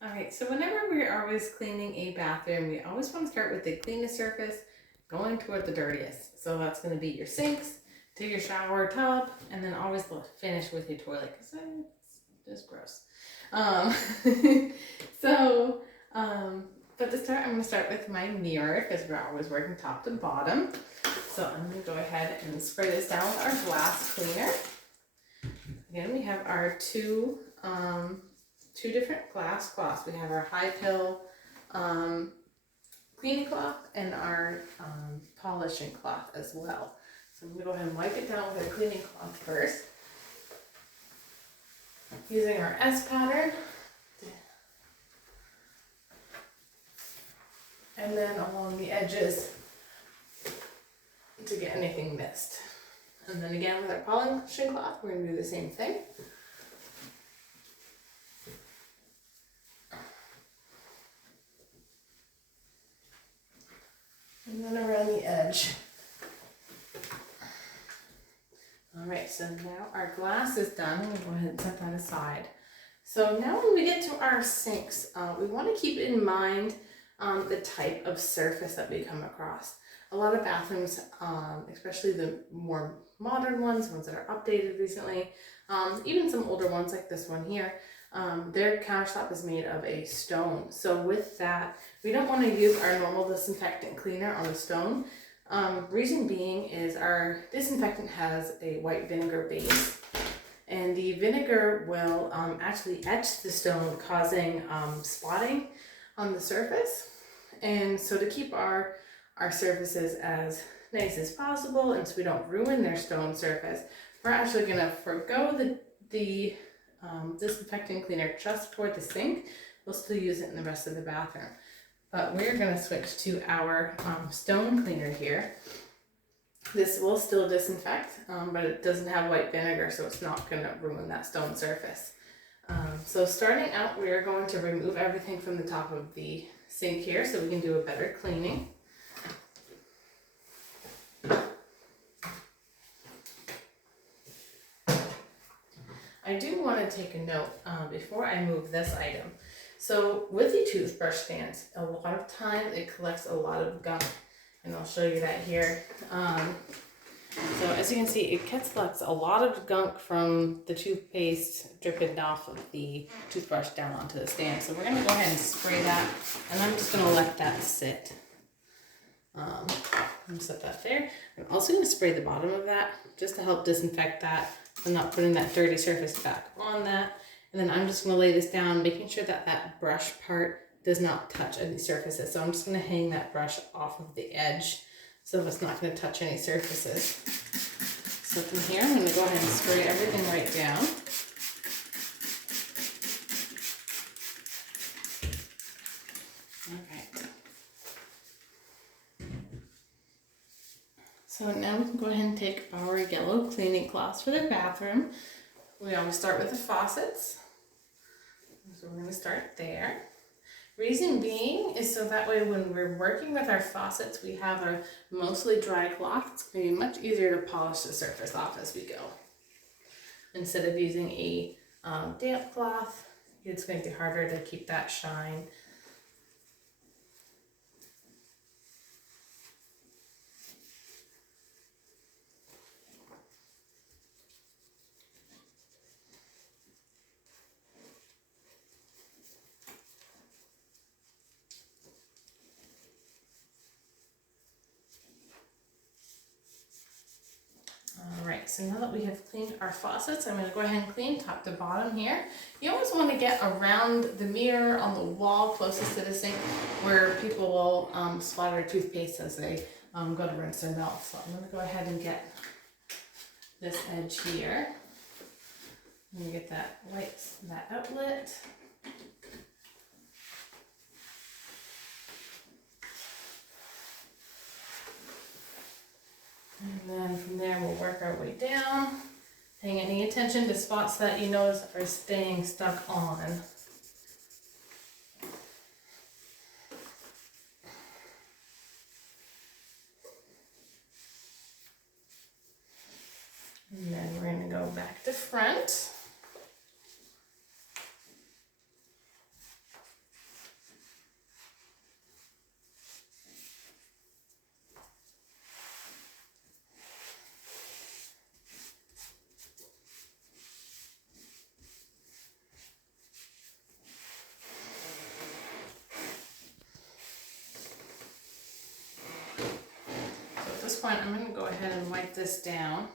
All right, so whenever we're always cleaning a bathroom, we always want to start with the cleanest surface, going toward the dirtiest. So that's going to be your sinks, to your shower tub, and then always finish with your toilet because it's just gross. Um, so, but to start, I'm going to start with my mirror because we're always working top to bottom. So I'm going to go ahead and spray this down with our glass cleaner. Again, we have our two different glass cloths. We have our high pill cleaning cloth and our polishing cloth as well. So I'm going to go ahead and wipe it down with our cleaning cloth first. Using our S pattern. And then along the edges to get anything missed. And then again with our polishing cloth, we're going to do the same thing. And then around the edge. Alright, so now our glass is done. We'll go ahead and set that aside. So now when we get to our sinks, we want to keep in mind the type of surface that we come across. A lot of bathrooms, especially the more modern ones that are updated recently, even some older ones like this one here, their countertop is made of a stone. So with that, we don't want to use our normal disinfectant cleaner on the stone. Reason being is our disinfectant has a white vinegar base, and the vinegar will actually etch the stone, causing spotting on the surface. And so to keep our surfaces as nice as possible and so we don't ruin their stone surface, we're actually going to forego the disinfectant cleaner just toward the sink. We'll still use it in the rest of the bathroom. But we're going to switch to our stone cleaner here. This will still disinfect, but it doesn't have white vinegar, so it's not going to ruin that stone surface. So starting out, we are going to remove everything from the top of the sink here so we can do a better cleaning. I do want to take a note before I move this item. So with the toothbrush stands, a lot of times it collects a lot of gunk, and I'll show you that here. So as you can see, it collects a lot of gunk from the toothpaste dripping off of the toothbrush down onto the stand. So we're going to go ahead and spray that, and I'm just going to let that sit. I'm going to set that there. I'm also going to spray the bottom of that just to help disinfect that and not putting that dirty surface back on that. And then I'm just going to lay this down, making sure that that brush part does not touch any surfaces. So I'm just going to hang that brush off of the edge so it's not going to touch any surfaces. So from here, I'm going to go ahead and spray everything right down. Okay. So now we can go ahead and take our yellow cleaning cloths for the bathroom. We always start with the faucets. So we're going to start there. Reason being is so that way when we're working with our faucets, we have a mostly dry cloth. It's going to be much easier to polish the surface off as we go. Instead of using a damp cloth, it's going to be harder to keep that shine. Alright, so now that we have cleaned our faucets, I'm going to go ahead and clean top to bottom here. You always want to get around the mirror on the wall closest to the sink where people will splatter toothpaste as they go to rinse their mouth. So I'm going to go ahead and get this edge here. I'm going to get that outlet. And then from there we'll work our way down, paying any attention to spots that you notice are staying stuck on. And then we're going to go back to front. this point, I'm going to go ahead and wipe this down.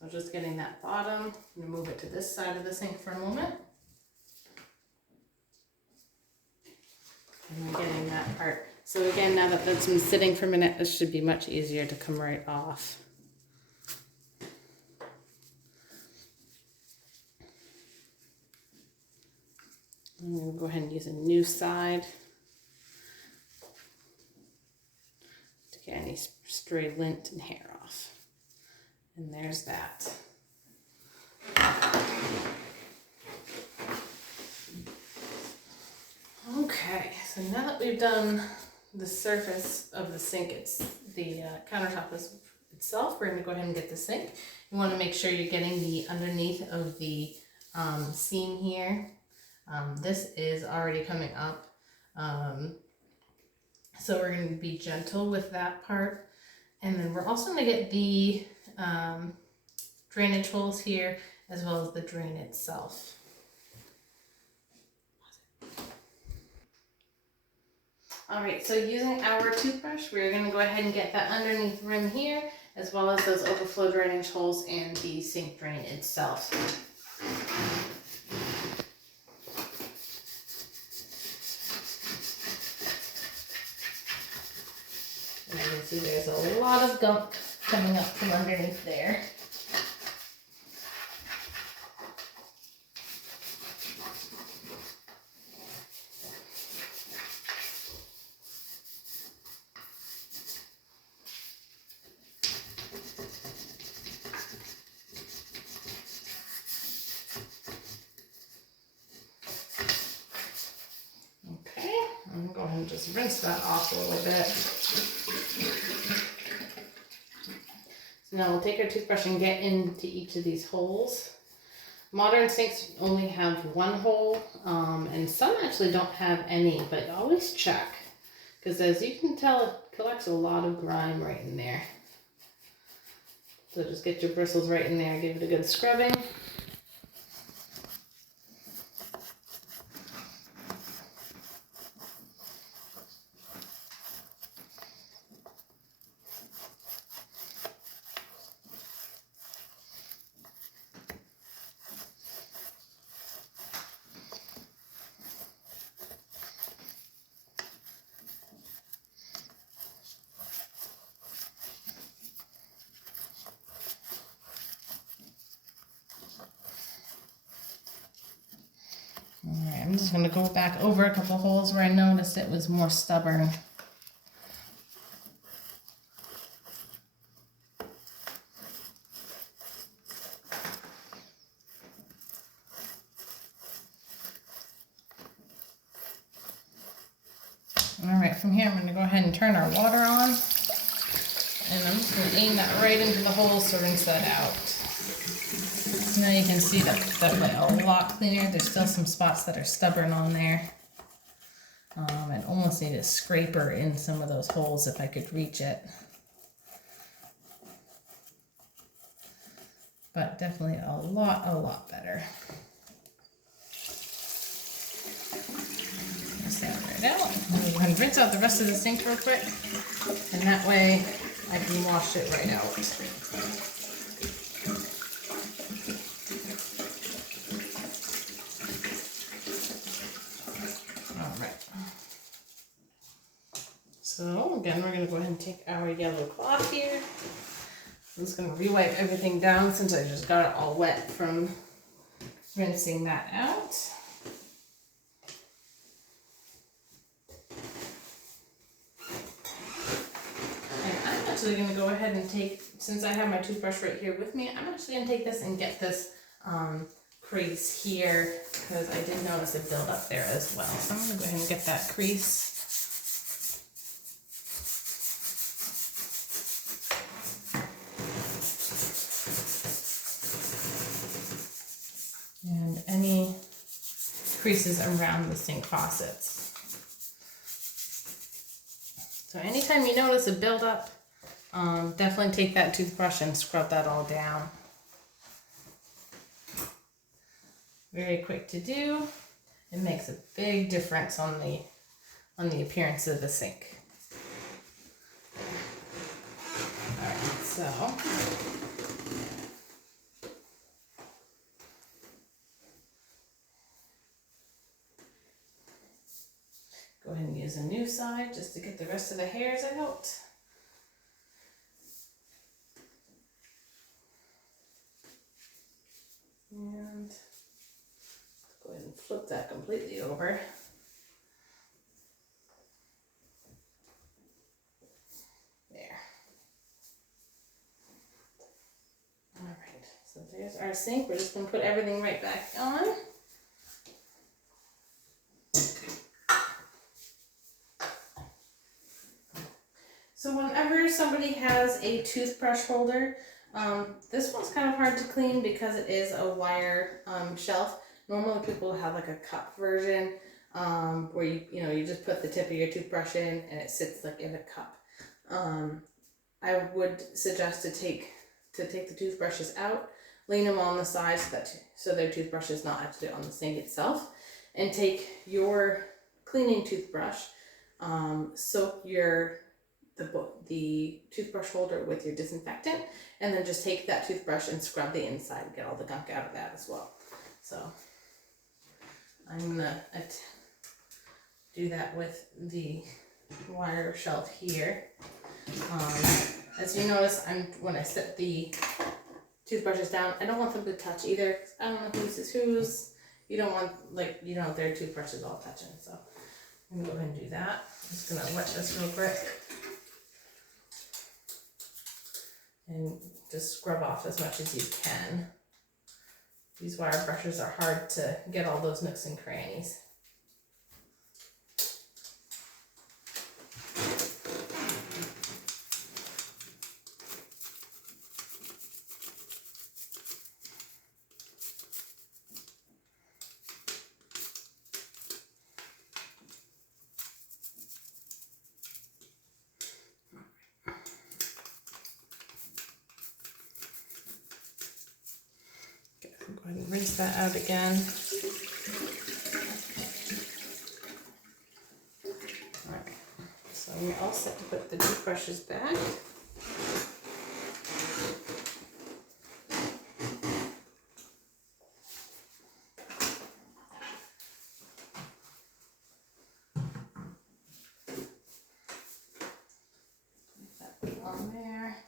So just getting that bottom, I'm going to move it to this side of the sink for a moment. And we're getting that part. So again, now that that's been sitting for a minute, this should be much easier to come right off. I'm going to go ahead and use a new side to get any stray lint and hair off. And there's that. Okay, so now that we've done the surface of the sink, it's the countertop itself, we're going to go ahead and get the sink. You want to make sure you're getting the underneath of the seam here. This is already coming up, so we're going to be gentle with that part. And then we're also going to get the drainage holes here as well as the drain itself. Alright, so using our toothbrush, we're going to go ahead and get that underneath rim here, as well as those overflow drainage holes and the sink drain itself. And you can see there's a lot of gunk coming up from underneath there. I'm going to go ahead and just rinse that off a little bit. So now we'll take our toothbrush and get into each of these holes. Modern sinks only have one hole, and some actually don't have any, but always check. Because as you can tell, it collects a lot of grime right in there. So just get your bristles right in there, give it a good scrubbing. Alright, I'm just going to go back over a couple holes where I noticed it was more stubborn. Alright, from here I'm going to go ahead and turn our water on. And I'm just going to aim that right into the holes to rinse that out. So now you can see that went a lot cleaner. There's still some spots that are stubborn on there. I'd almost need a scraper in some of those holes if I could reach it. But definitely a lot better. Rinse that right out. I'm going to go ahead and rinse out the rest of the sink real quick. And that way I can wash it right out. So again, we're going to go ahead and take our yellow cloth here. I'm just going to re-wipe everything down since I just got it all wet from rinsing that out. And I'm actually going to go ahead and take, since I have my toothbrush right here with me, I'm actually going to take this and get this crease here because I did notice it build up there as well. So I'm going to go ahead and get that crease. And any creases around the sink faucets. So anytime you notice a buildup, definitely take that toothbrush and scrub that all down. Very quick to do. It makes a big difference on the appearance of the sink. So, go ahead and use a new side just to get the rest of the hairs out. And go ahead and flip that completely over. There. All right, so there's our sink. We're just gonna put everything right back on. So whenever somebody has a toothbrush holder, this one's kind of hard to clean because it is a wire shelf. Normally people have like a cup version where you just put the tip of your toothbrush in and it sits like in a cup. I would suggest to take the toothbrushes out, lean them on the side so their toothbrush is not actually on the sink itself, and take your cleaning toothbrush, soak the toothbrush holder with your disinfectant, and then just take that toothbrush and scrub the inside and get all the gunk out of that as well. So I'm gonna do that with the wire shelf here. As you notice, when I set the toothbrushes down, I don't want them to touch either, 'cause I don't know whose is whose. You don't want their toothbrushes all touching. So I'm gonna go ahead and do that. I'm just gonna wet this real quick and just scrub off as much as you can. These wire brushes are hard to get all those nooks and crannies. Go ahead and rinse that out again. Alright, so we're all set to put the toothbrushes back. Put that on there.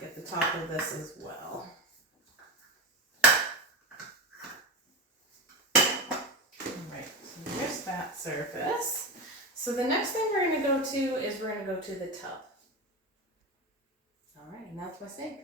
Get the top of this as well. Alright, so there's that surface. So the next thing we're going to go to is the tub. Alright, and that's my sink.